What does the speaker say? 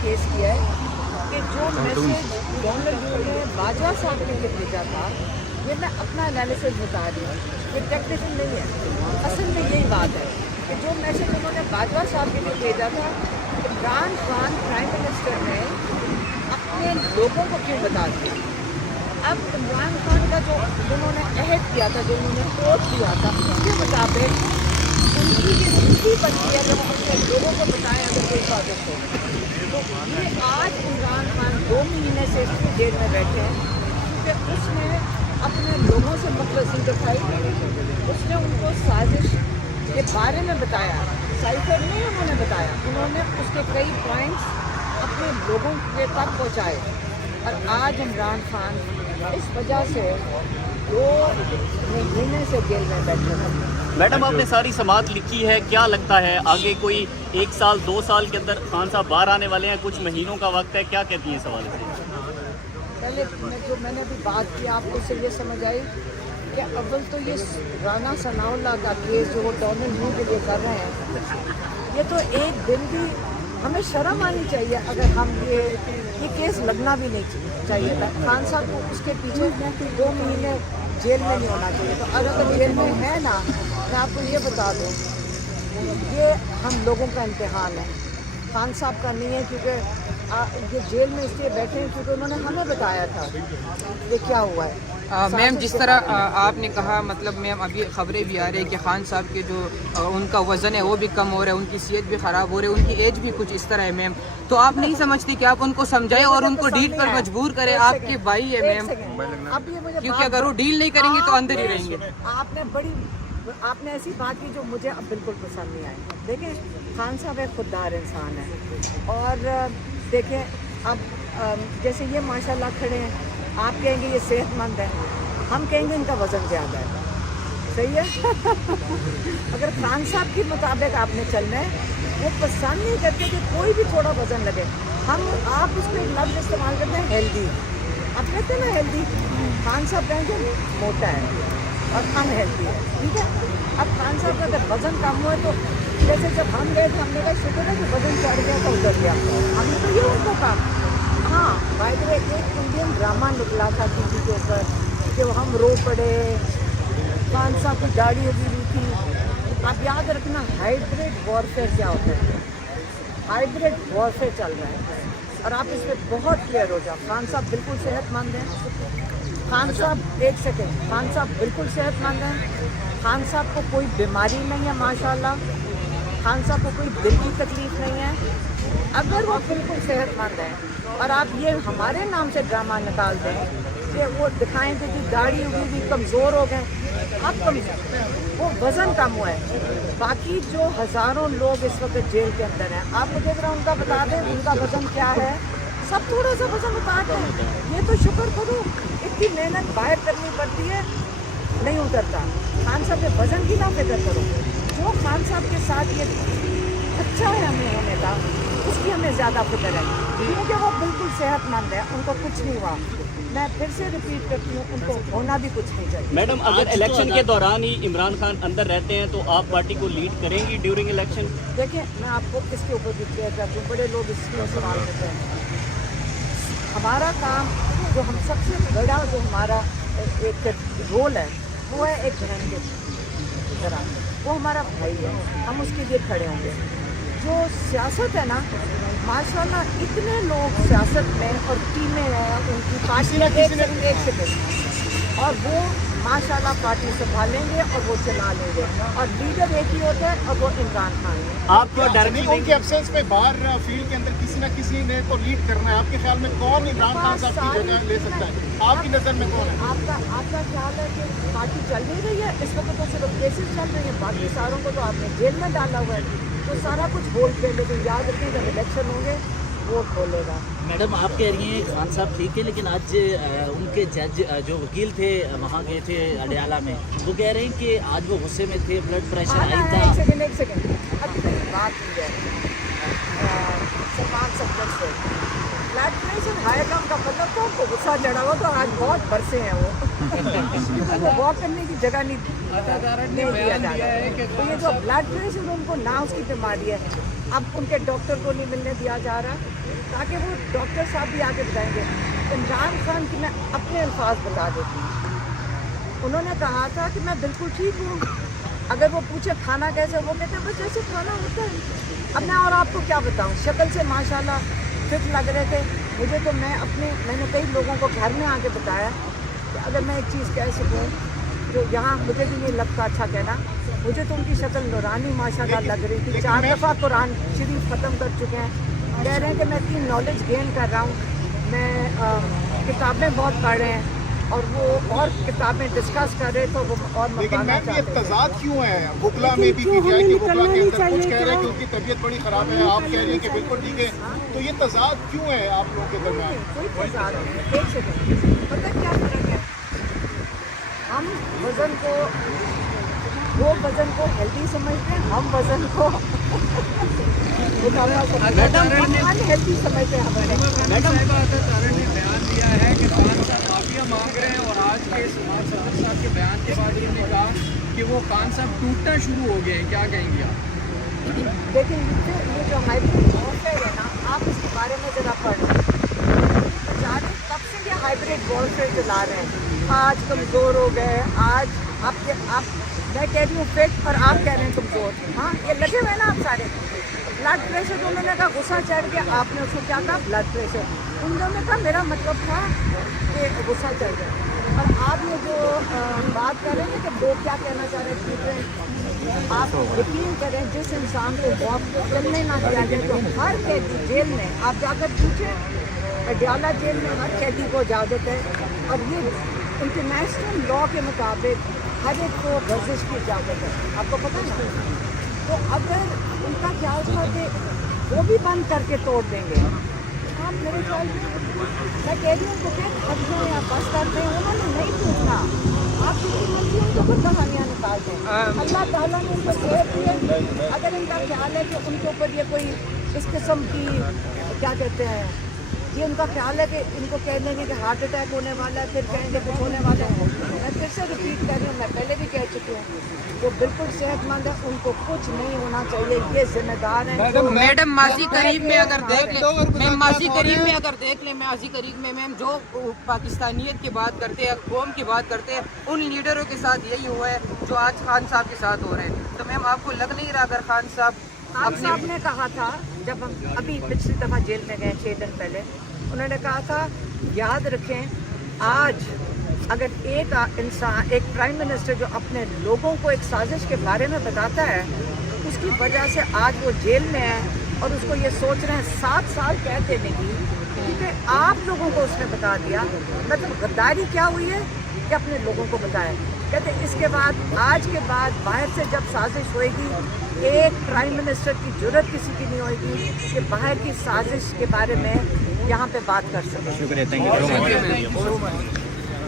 Case किया है कि जो मैसेज डोनाल्ड ट्रंप ने बाजवा साहब के लिए भेजा था, ये मैं अपना एनालिसिस बता रही हूँ, ये टेक्निकल नहीं है। असल में यही बात है कि जो मैसेज उन्होंने बाजवा साहब के लिए भेजा था, इमरान खान प्राइम मिनिस्टर ने अपने लोगों को क्यों बता दिया। अब इमरान खान का जो उन्होंने अहद किया था, जो उन्होंने कोट किया था, उसके मुताबिक उनकी ये दूसरी बनती है जब अपने लोगों को बताएं अगर कोई इबादत हो। तो ये आज इमरान खान 2 महीने से इसकी जेल में बैठे हैं कि उसने अपने लोगों से मखलसी दिखाई, उसने उनको साजिश के बारे में बताया, साइफर नहीं उन्होंने बताया, उन्होंने उसके कई पॉइंट्स अपने लोगों के तक पहुँचाए। और आज इमरान खान इस वजह से 2 महीने से जेल में बैठे हैं। मैडम आपने सारी समाअत लिखी है, क्या लगता है आगे कोई 1 साल 2 साल के अंदर खान साहब बाहर आने वाले हैं, कुछ महीनों का वक्त है, क्या कहती हैं सवाल से? पहले जो मैंने अभी बात की आपको उससे ये समझ आई कि अव्वल तो ये राना सनाउल्लाह का केस जो वो डोनाल्ड ट्रंप के लिए कर रहे हैं, ये तो एक दिन भी हमें शर्म आनी चाहिए अगर हम ये केस लगना भी नहीं चाहिए था। खान साहब को उसके पीछे 2 महीने जेल में नहीं होना चाहिए। तो अगर जेल में है ना, मैं आपको ये बता दूँ, ये हम लोगों का इम्तिहान है, खान साहब का नहीं है, क्योंकि ये जेल में इसलिए बैठे हैं क्योंकि उन्होंने हमें बताया था ये क्या हुआ है। मैम जिस तरह आपने कहा, मतलब मैम अभी खबरें भी आ रही है कि खान साहब के जो उनका वज़न है वो भी कम हो रहा है, उनकी सेहत भी ख़राब हो रही है, उनकी एज भी कुछ इस तरह है मैम, तो आप नहीं समझती कि आप उनको समझाएं और उनको डील पर मजबूर करें? आपके भाई है मैम, क्योंकि अगर वो डील नहीं करेंगे तो अंदर ही रहेंगे। आपने ऐसी बात की जो मुझे अब बिल्कुल पसंद नहीं आई। देखिए, खान साहब एक खुददार इंसान है और देखें अब जैसे ये माशाल्लाह खड़े हैं, आप कहेंगे ये सेहतमंद है, हम कहेंगे इनका वज़न ज़्यादा है, सही है। अगर खान साहब के मुताबिक आपने चलना है, वो पसंद नहीं करते कि कोई भी थोड़ा वज़न लगे। आप उसको एक लफ्ज़ इस्तेमाल करते हैं हेल्दी, आप कहते हैं ना हेल्दी, खान साहब कहेंगे मोटा है और अनहेल्दी है, ठीक है। अब खान साहब का अगर वज़न कम हुआ तो जैसे जब हम गए थे हमने कहा शुक्र है कि वज़न चढ़ गया तो उतर गया, हमने तो ये उनको कहा। हाँ, बाय द वे एक इंडियन ड्रामा निकला था टीवी के ऊपर कि हम रो पड़े, खान साहब की दाढ़ी उगी हुई थी। आप याद रखना हाइब्रिड वॉरफेयर क्या होता है, हाइब्रिड वॉरफेयर चल रहा है और आप इस पर बहुत क्लियर हो जाओ। खान साहब बिल्कुल सेहतमंद हैं, खान साहब एक सेकेंड, खान साहब बिल्कुल सेहतमंद हैं, खान साहब को कोई बीमारी नहीं है माशाल्लाह, खान साहब को कोई दिल की तकलीफ़ नहीं है। अगर वो बिल्कुल सेहतमंद है और आप ये हमारे नाम से ड्रामा निकाल दें कि वो दिखाएंगे कि दाढ़ी उगी हुई कमज़ोर हो गए, अब वो वज़न कम हुआ है। बाकी जो हज़ारों लोग इस वक्त जेल के अंदर हैं, आप मुझे ज़रा उनका बता दें उनका वज़न क्या है, सब थोड़ा सा वज़न उतारते हैं। ये तो शुक्र करो, इतनी मेहनत बाहर करनी पड़ती है, नहीं उतरता। खान साहब के वज़न की ना फिक्र करो, जो खान साहब के साथ ये अच्छा है हमें होने का, उसकी हमें ज़्यादा फिक्र है, क्योंकि वो बिल्कुल सेहतमंद है, उनको कुछ नहीं हुआ। मैं फिर से रिपीट करती हूँ, उनको होना भी कुछ नहीं चाहिए। मैडम अगर इलेक्शन के दौरान ही इमरान खान अंदर रहते हैं तो आप पार्टी को लीड करेंगी ड्यूरिंग इलेक्शन? देखिए, मैं आपको इसके ऊपर भी क्लियर करती हूँ, बड़े लोग इसमें सवाल करते हैं। हमारा काम जो हम सबसे बड़ा जो हमारा एक रोल है वो है एक बहन के तरह, वो हमारा भाई है, हम उसके लिए खड़े होंगे। जो सियासत है ना, माशाल्लाह इतने लोग सियासत में और टीमें हैं, उनकी पार्टी एक सेकंड, और वो माशाल्लाह पार्टी संभालेंगे और वो चला लेंगे, और लीडर एक ही होता है और वो इमरान खान है। आपको डर नहीं उनके अब्सेंस में बाहर फील्ड के अंदर किसी न किसी ने तो लीड करना है, आपके ख्याल में कौन इमरान खान साहब की जगह ले सकता है? आपकी नज़र में कौन है? आपका ख्याल है कि पार्टी चल नहीं रही है इस वक्त, तो सिर्फ केसेस चल रही हैं, बाकी सारों को तो आपने जेल में डाला हुआ है, तो सारा कुछ बोल के, लेकिन याद रखिए जब इलेक्शन होंगे वोट बोलेगा। मैडम आप कह रही हैं खान साहब ठीक है, लेकिन आज उनके जज जो वकील थे वहाँ गए थे अडयाला में, वो कह रहे हैं कि आज वो गुस्से में थे, ब्लड प्रेशर हाई था। एक सेकंड अभी बात की है सलमान सब्जेक्ट से, ब्लड प्रेशर हाई का उनका मतलब तो उनको गुस्सा चढ़ा हुआ, तो आज बहुत बरसे हैं वो वो वॉक करने की जगह नहीं दिया जा रहा है। तो ये जो ब्लड प्रेशर उनको ना उसकी बीमारी है, अब उनके डॉक्टर को नहीं मिलने दिया जा रहा, ताकि वो डॉक्टर साहब भी आगे बताएंगे। इमरान खान की मैं अपने अल्फाज बता देती हूँ, उन्होंने कहा था कि मैं बिल्कुल ठीक हूँ। अगर वो पूछे खाना कैसे, वो कहते हैं बस जैसे खाना होता है। अब मैं और आपको क्या बताऊँ, शक्ल से माशाल्लाह फिट लग रहे थे मुझे, तो मैंने कई लोगों को घर में आके बताया कि अगर मैं एक चीज़ कह सकूँ जो यहाँ मुझे भी नहीं लगता अच्छा कहना, मुझे तो उनकी शक्ल नूरानी माशाल्लाह लग रही थी। 4 दफ़ा कुरान शरीफ ख़त्म कर चुके हैं, कह रहे हैं कि मैं इतनी नॉलेज गेन कर रहा हूँ, मैं किताबें बहुत पढ़ रहे हैं, और वो और किताबें डिस्कस कर रहे तो वो और लेकिन मकाना मैम ये चाहते थे। तजाद क्यों है बुकला में भी पीटीआई की बुकला के अंदर कुछ कह रहे हैं कि उनकी तबीयत बड़ी ख़राब है, आप कह रही हैं कि बिल्कुल ठीक है, तो ये तजाद क्यों है आप लोगों के दरमियान? कोई तजाद नहीं। एक सेकंड, पता क्या फ़र्क है, हम वज़न को, वो वज़न को हेल्दी समझते हैं, हम वज़न को अनहेल्दी समझते हैं हमारे। तारण ने बयान दिया है कि खान साहब माफिया मांग रहे हैं, और आज के समाज सदर साहब के बयान के बाद उन्होंने कहा कि वो खान साहब टूटना शुरू हो गए हैं, क्या कहेंगे आप? लेकिन ये जो हाइब्रिड वॉरफेयर है ना, आप इसके बारे में ज़रा पढ़ें। तब से ये हाइब्रिड वॉरफेयर चला रहे हैं, आज कमज़ोर हो गए, आज मैं कह रही हूँ फिट और आप कह रहे हैं कमज़ोर। हाँ, ये लगे हुए ना आप सारे। ब्लड प्रेशर, तो उन्होंने कहा गुस्सा चढ़ गया, आपने उसको क्या कहा ब्लड प्रेशर, उन्होंने कहा मेरा मतलब था कि गुस्सा चढ़ गया। और आप ये जो बात कर रहे हैं कि लोग क्या कहना चाह रहे हैं, आप यकीन करें जिस इंसान को वॉक चलने ना दिया जाए, तो हर कैदी जेल में आप जाकर पूछें, अडयाला जेल में हर कैदी को इजाज़त है, और ये इंटरनेशनल लॉ के मुताबिक हर एक को वर्जिश की इजाज़त है, आपको पता है ना। तो अगर उनका ख्याल था कि वो भी बंद करके तोड़ देंगे, आप मेरे ख्याल में, मैं कह रही हूँ उनको कि हद में या बस कर दें, उन्होंने नहीं पूछना, आप किसी मर्जी उनको खुद कहानियाँ निकाल दें। अल्लाह ताला ने उनको सेहत दी है, अगर इनका ख्याल है कि उनके ऊपर ये कोई इस किस्म की क्या कहते हैं, ये उनका ख्याल है कि इनको कह देंगे कि हार्ट अटैक होने वाला है, फिर कहेंगे कुछ होने वाला है, मैं फिर से रिपीट कर रही हूँ, मैं पहले भी कह चुकी हूँ, वो बिल्कुल सेहतमंद है, उनको कुछ नहीं होना चाहिए, ये जिम्मेदार है। मैडम माजी करीब में अगर देख लें, मैम माजी करीब में अगर देख लें, माजी करीब में मैम जो पाकिस्तानियत की बात करते हैं, कौम की बात करते हैं, उन लीडरों के साथ यही हुआ है जो आज खान साहब के साथ हो रहे हैं। तो मैम आपको लग नहीं रहा अगर खान साहब ने कहा था, जब हम अभी पिछली दफ़ा जेल में गए 6 दिन पहले, उन्होंने कहा था याद रखें, आज अगर एक इंसान, एक प्राइम मिनिस्टर जो अपने लोगों को एक साजिश के बारे में बताता है, उसकी वजह से आज वो जेल में है, और उसको ये सोच रहे हैं 7 साल कैद देने की, क्योंकि आप लोगों को उसने बता दिया। मतलब गद्दारी क्या हुई है कि अपने लोगों को बताया। कहते इसके बाद, आज के बाद बाहर से जब साजिश होएगी, एक प्राइम मिनिस्टर की जुर्रत किसी की नहीं होएगी कि बाहर की साजिश के बारे में यहाँ पे बात कर सके। शुक्रिया, थैंक यू।